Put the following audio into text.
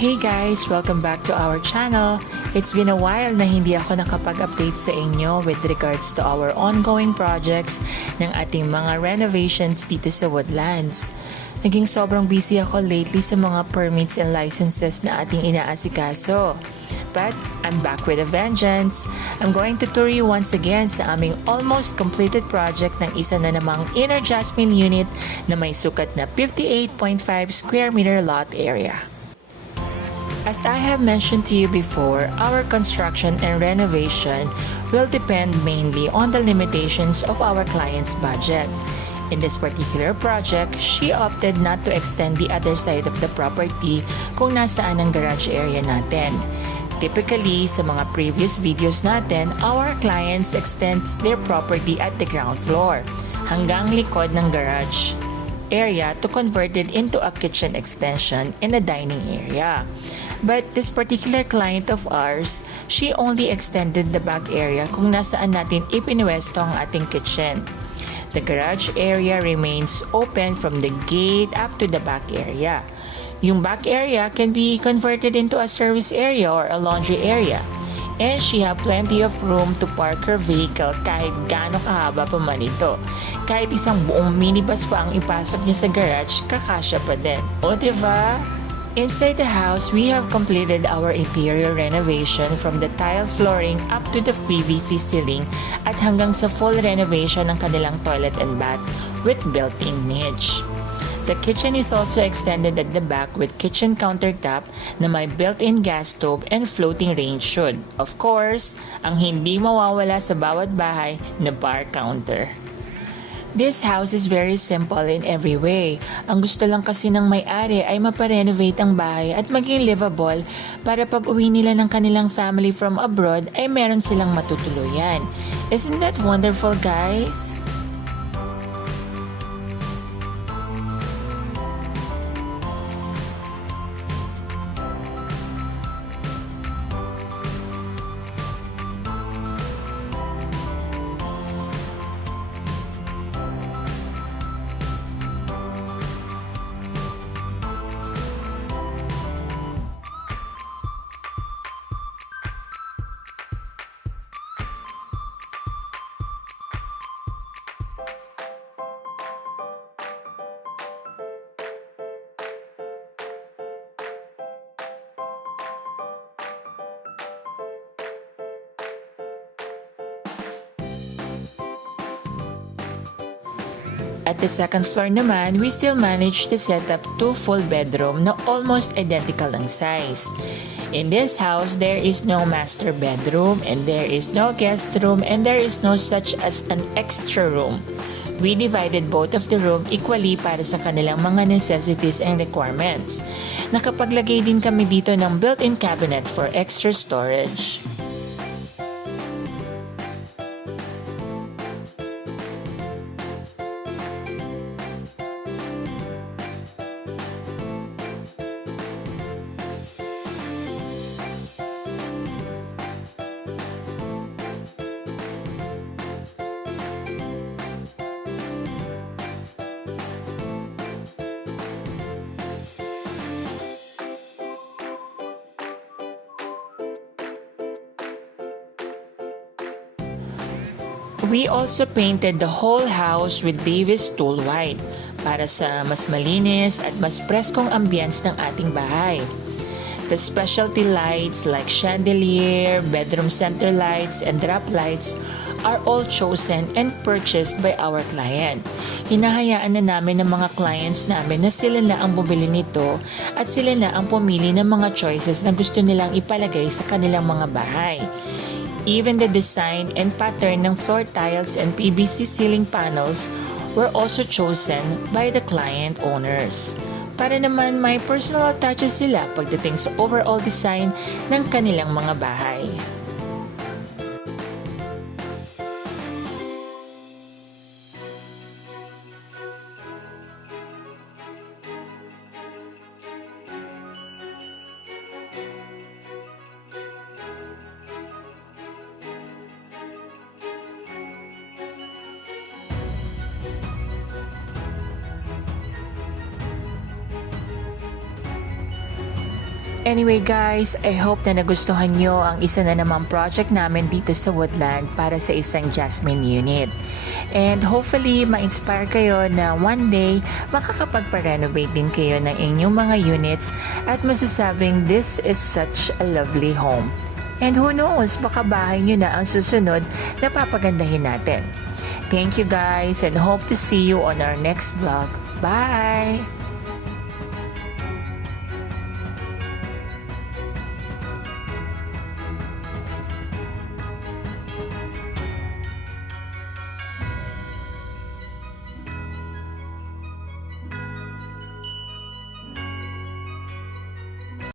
Hey guys! Welcome back to our channel. It's been a while na hindi ako nakapag-update sa inyo with regards to our ongoing projects ng ating mga renovations dito sa Woodlands. Naging sobrang busy ako lately sa mga permits and licenses na ating inaasikaso. But I'm back with a vengeance. I'm going to tour you once again sa aming almost completed project ng isa na namang Inner Jasmine unit na may sukat na 58.5 square meter lot area. As I have mentioned to you before, our construction and renovation will depend mainly on the limitations of our client's budget. In this particular project, she opted not to extend the other side of the property kung nasaan ang garage area natin. Typically, sa mga previous videos natin, our clients extends their property at the ground floor hanggang likod ng garage area to convert it into a kitchen extension and a dining area. But this particular client of ours, she only extended the back area kung nasaan natin ipinwesto ang ating kitchen. The garage area remains open from the gate up to the back area. Yung back area can be converted into a service area or a laundry area. And she have plenty of room to park her vehicle kahit gaano kahaba pa man ito. Kahit isang buong minibus pa ang ipasok niya sa garage, kakasya pa din. O diba? Inside the house, we have completed our interior renovation from the tile flooring up to the PVC ceiling at hanggang sa full renovation ng kanilang toilet and bath with built-in niche. The kitchen is also extended at the back with kitchen countertop na may built-in gas stove and floating range hood. Of course, ang hindi mawawala sa bawat bahay na bar counter. This house is very simple in every way. Ang gusto lang kasi ng may-ari ay maparenovate ang bahay at maging livable para pag uwi nila ng kanilang family from abroad ay meron silang matutuluyan. Isn't that wonderful, guys? At the second floor naman, we still managed to set up 2 full bedroom na almost identical ang size. In this house, there is no master bedroom and there is no guest room and there is no such as an extra room. We divided both of the room equally para sa kanilang mga necessities and requirements. Nakapaglagay din kami dito ng built-in cabinet for extra storage. We also painted the whole house with Davis Tool White para sa mas malinis at mas preskong ambience ng ating bahay. The specialty lights like chandelier, bedroom center lights, and drop lights are all chosen and purchased by our client. Hinahayaan na namin ng mga clients namin na sila na ang bumili nito at sila na ang pumili ng mga choices na gusto nilang ipalagay sa kanilang mga bahay. Even the design and pattern ng floor tiles and PVC ceiling panels were also chosen by the client owners. Para naman may personal touches sila pagdating sa overall design ng kanilang mga bahay. Anyway guys, I hope na nagustuhan nyo ang isa na namang project namin dito sa Woodland para sa isang Jasmine unit. And hopefully, ma-inspire kayo na one day makakapagpa-renovate din kayo ng inyong mga units at masasabing this is such a lovely home. And who knows, baka bahay nyo na ang susunod na papagandahin natin. Thank you guys and hope to see you on our next vlog. Bye!